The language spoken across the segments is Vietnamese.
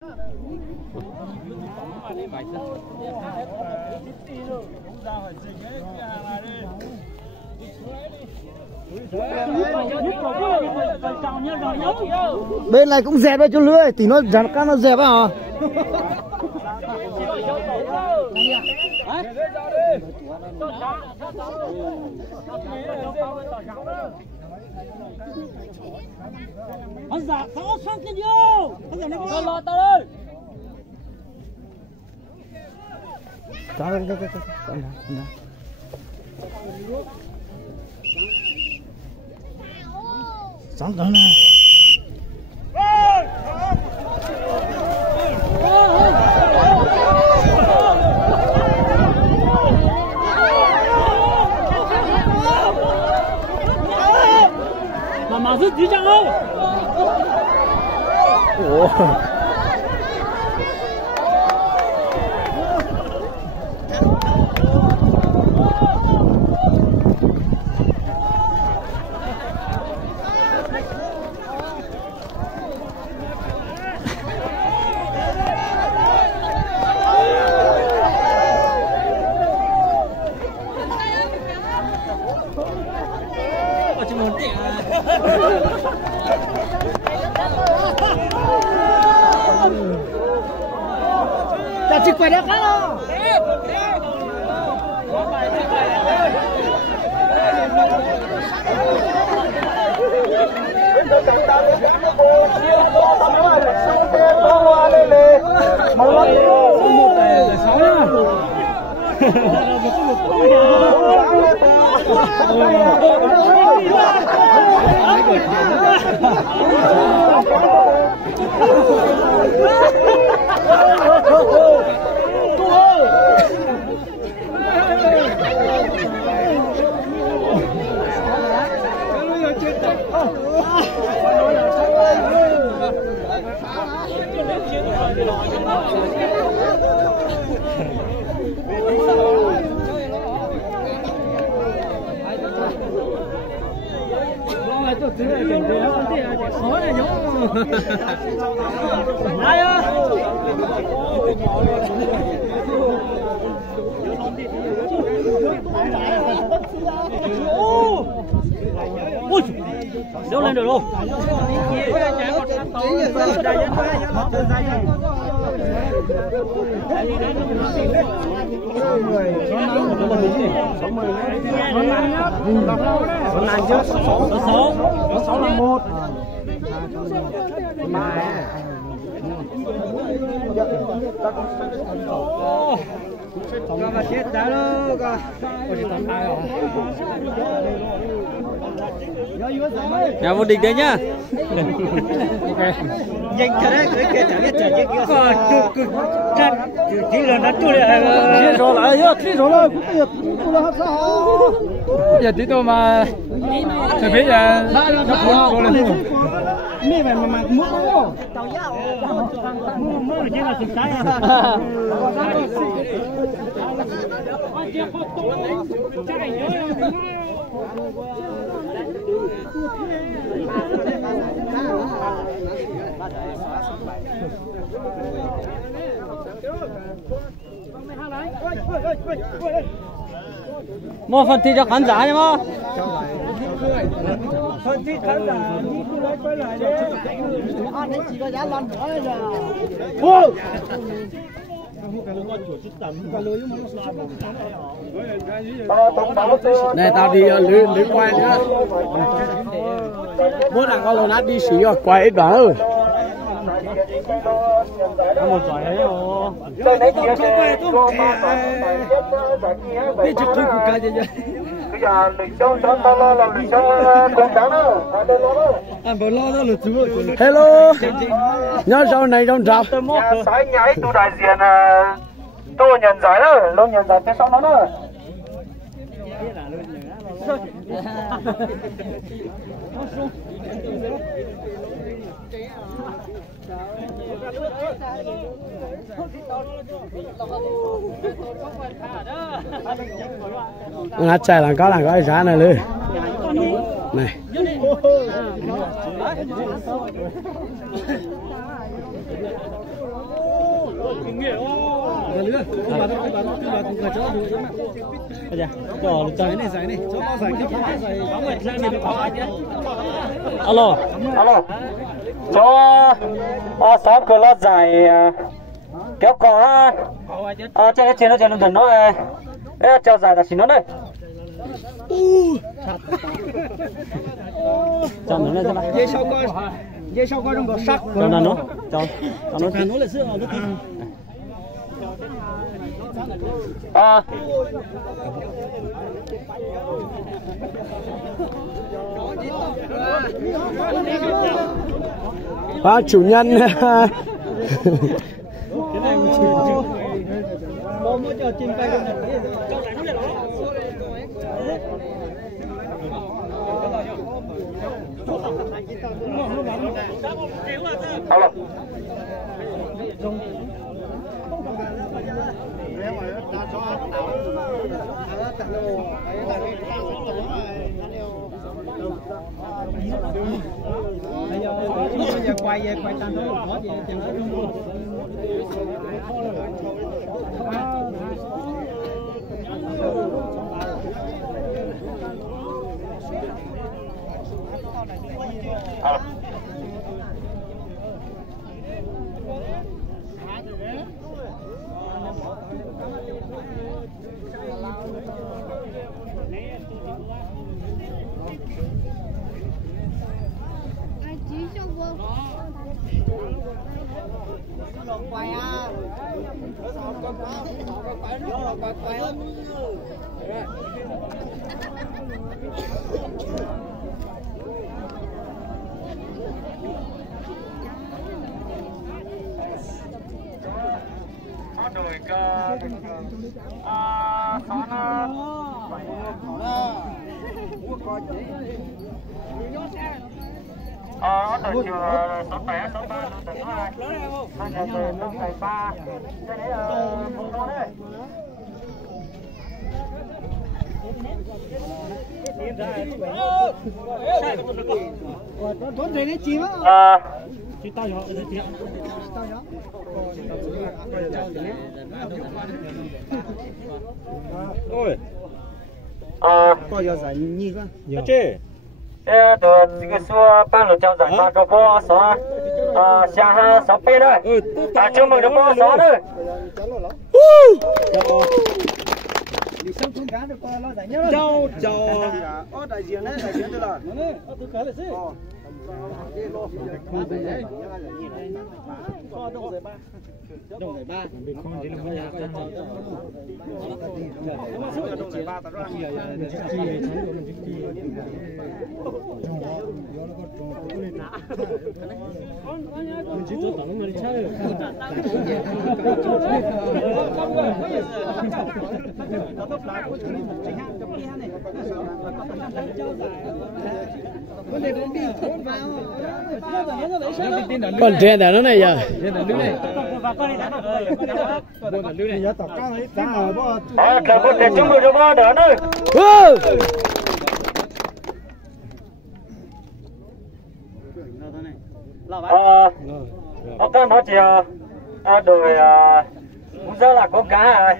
Bên này cũng dẹp cho lưới, tí nó rắn cá nó dẹp à. Anh giả có sang cái vô. Anh giả nó lọt tới. Sáng tới này. Mà rất dữ dằn không? Ủa. Ta chỉ quay được không? Ui, đâu lên được đâu. Sáu là một. Con chết đá đó con. Nhà vô địch đấy nhá. Nhanh cái đấy, cái kia chẳng biết chuyện gì kia. Chỉ là nó tu lại. Thế rồi lại nhá, thế rồi lại cũng tiệt, cũng là hấp sao. Giờ tí tôi mà phải biết là nó không có lên. Mẹ về mà mua không? Mua chỉ là thực trái à. Mua phần thi cho khán giả nhá má. Phần thi khán giả đi cứ lấy quay lại đấy. Ăn đấy chỉ có giá lăn nữa rồi. Này tao đi lưới quay nữa. Muốn là con lô nát đi xí rồi quay ít đó. Một giỏi đấy rồi. Đi chụp tôi của cái gì vậy? Bây giờ lịch trong đó lo là lịch trong con trắng đó. Anh bảo lo đó là chú ơi. Hello. Nhớ sau này trong trap. Sáng nhảy tôi đại diện tôi nhận giải đó, lo nhận giải cái sau đó đó. Nó chạy là có cái giá này luôn. Này. Alo. Alo. Cho sáu cửa lót dài kéo có trên trên nó trên nó nó cho dài là xin nó đây. Cho nó lên xem. Dê sau coi trong đồ sắc. Cho nó. Cho nó Nó là sữa nó tìm. Chủ nhân. Cái này có mỗi giờ trên tay con này. Alo. Bây giờ quay tan thôi, có gì chẳng có luôn. Quay à. Đổi cơ từ chiều số 8 số 3 từ số 2 hai ngày từ lúc ngày 3 cho đến mùng 1 đấy. Con thấy cái chim á. Chị tao nhỏ chị. Tao nhỏ. Ôi. Coi giờ giải nhì cơ. Chị. Được cái xua ba lượt trao giải ba cho bó xóa xa 6 pê đấy. Chúc mừng cho bó xóa đấy. Đi xem con cá được qua lo giải nhớ. Chào. Đại diện đấy, đại diện tôi là. Tôi cá lại xí. Đồng giải ba. Còn trên đó nó này giờ. Cả một để chúc mừng cho bó đỡ nữa. Các nó chỉ đổi cũng rất là có cá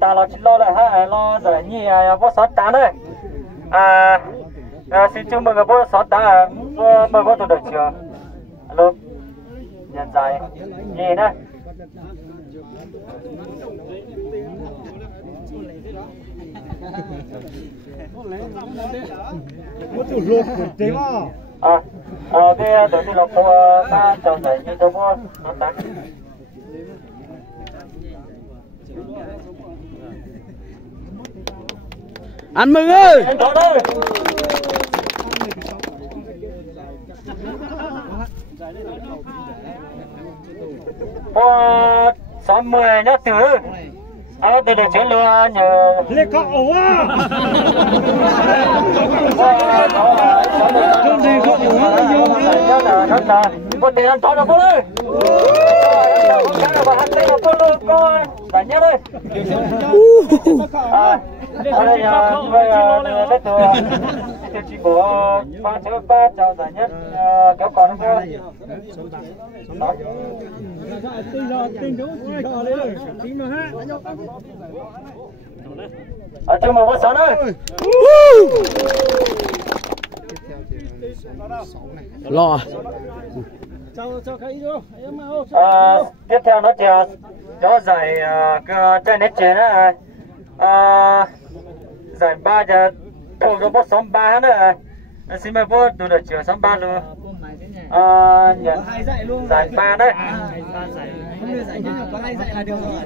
ta lo chỉ lo là ha lo giải nhì bó sót tá đấy. Xin chúc mừng bó sót tá mời bó tôi được chưa? Alo nhận giải nhì đấy. Cái đội đi lọc của ba chồng giải nhì cho bó sót tá. Ăn mừng ơi. Sáu 10 nhá tử. Tôi để chuyển lừa nhờ. Lê cậu à. Không gì không nhiều có tiền ăn thôi được ơi. Và hắn đây là con lừa con. Và nhớ đây. Đây là đất tiêu chí bộ ba chữ ba chào giải nhất kéo còn nữa ở trong một sáu nữa lo tiếp theo nó cho giải trên nét trên á giải ba giờ thủ nó bớt sống ba nữa xin mời bớt đủ được chiều sống ba luôn nhận giải ba đấy giải nhất có 2 dạy là được rồi.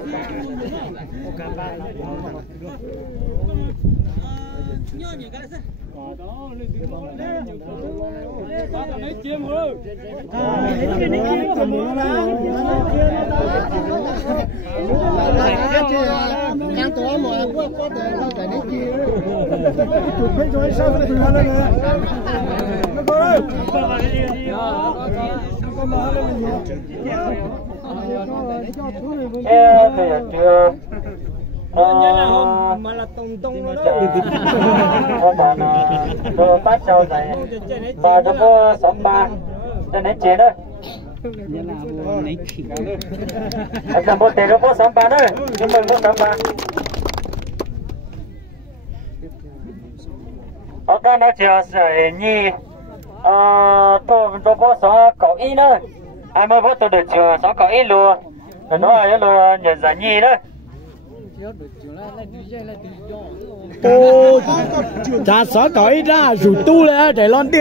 Đang tối mà có thể nó phải đến kia. Tụi bên rồi sao lại tụi nó lên nè. Nó có đâu. chưa mà là tông đó. Rồi bắt đầu này và nó có sống ba cho nên chế đó. Ở một tiền nó có sống ba đó, chúng mình có sống ba. Ở đây nó chỉ là nhì, tôi có số cậu y nữa, ai mới có tôi được chưa số cậu y luôn, nó là luôn nhận giải nhì đó. ô cha sợ cõi ra rủ tu lên để lon tia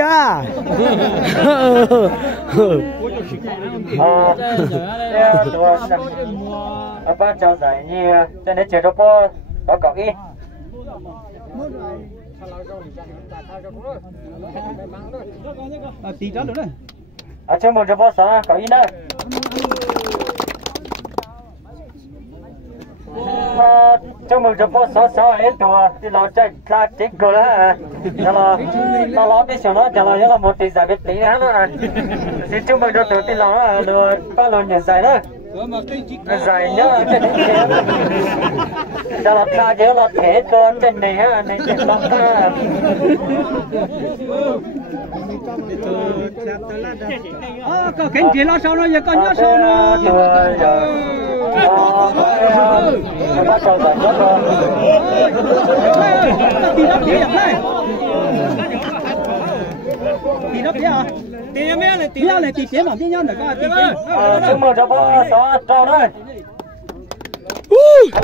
ba chào giải nhì cho nên chơi đó có cậu y. Tí đó được rồi. Ở trong một chỗ sao có ý nữa. Trong một chỗ sao ấy tụi thì nó chạy ra chết cơ đó. Nó lo biết sao nó cho nó một tỷ giải biết tí nữa. Thì trong một chỗ tự thì nó được ba lần nhận giải đó. Giải nhớ trên này cho nó ra chứ nó thể cơ trên này ha này trên đó ta Có kén chỉ lo sau nó giờ con nhớ sau nó. bắt đầu giải nhất rồi Tí đó phía nhập đây. Tí đó phía à? Tí này tí tiếng mà biết nhau được có tí tiếng. chúng mình cho bố xóa trâu đấy.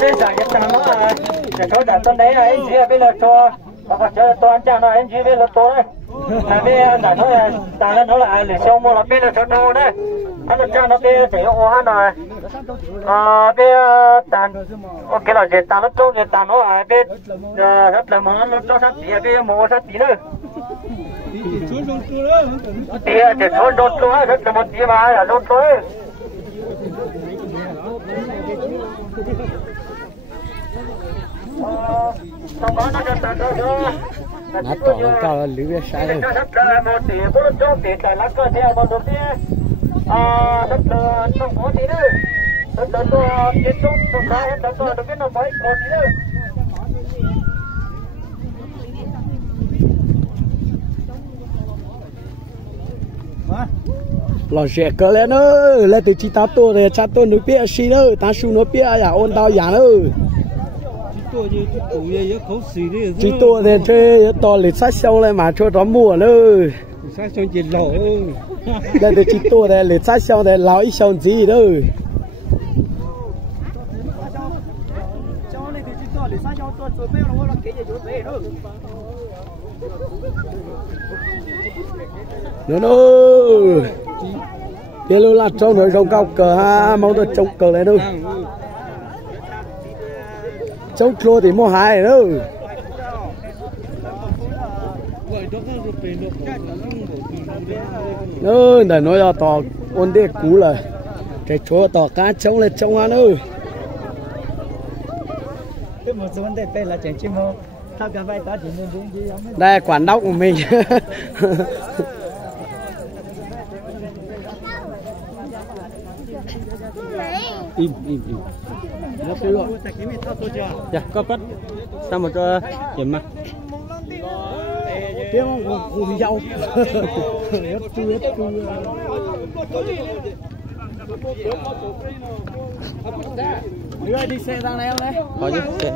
Đây giải nhất cho nó là để cho giải tuần đấy là anh chị bây giờ cho và cho toàn trang là anh chị bây giờ tôi đấy. Là bây giờ giải nó là tài nó là để xong mua là bây giờ cho đâu đấy. Anh được trang nó bây giờ chỉ ô hát rồi. Bây giờ tàn ok là gì tàn nó trâu gì tàn nó là bây giờ rất là món nó cho sát tí bây giờ mua sát tí nữa. Tí để thôi đốt tôi rất là một tí mà là đốt tôi. nó tỏ nó cao là lưới sai rồi lò rẻ cỡ lên nữa lên từ chỉ tao tua rồi cha tôi nước bia xí nữa ta su nước bia à ôn tao giả nữa chỉ tua thì chơi to lịch sát sâu lên mà cho nó mua nữa Sát xong chỉ lỗ. đây từ chỉ tua này lịch sát sâu này lão ít sâu gì nữa nữa kia luôn là trâu nữa rồng cao cờ ha mau được trông cờ này đâu trông chua thì mua hai nữa để nói là tỏ ôn đế cũ là cái chỗ tỏ cá trông lên trông ăn nữa Một số vấn đề tên là chén chim hô. Thao cả vai ta chỉ nên đúng gì không? đây quản đốc của mình im nó phải luôn dạ có bắt sao mà cho kiểm mặt biết không cô đi dâu hết chưa đi xe sang đây không đấy có chứ xe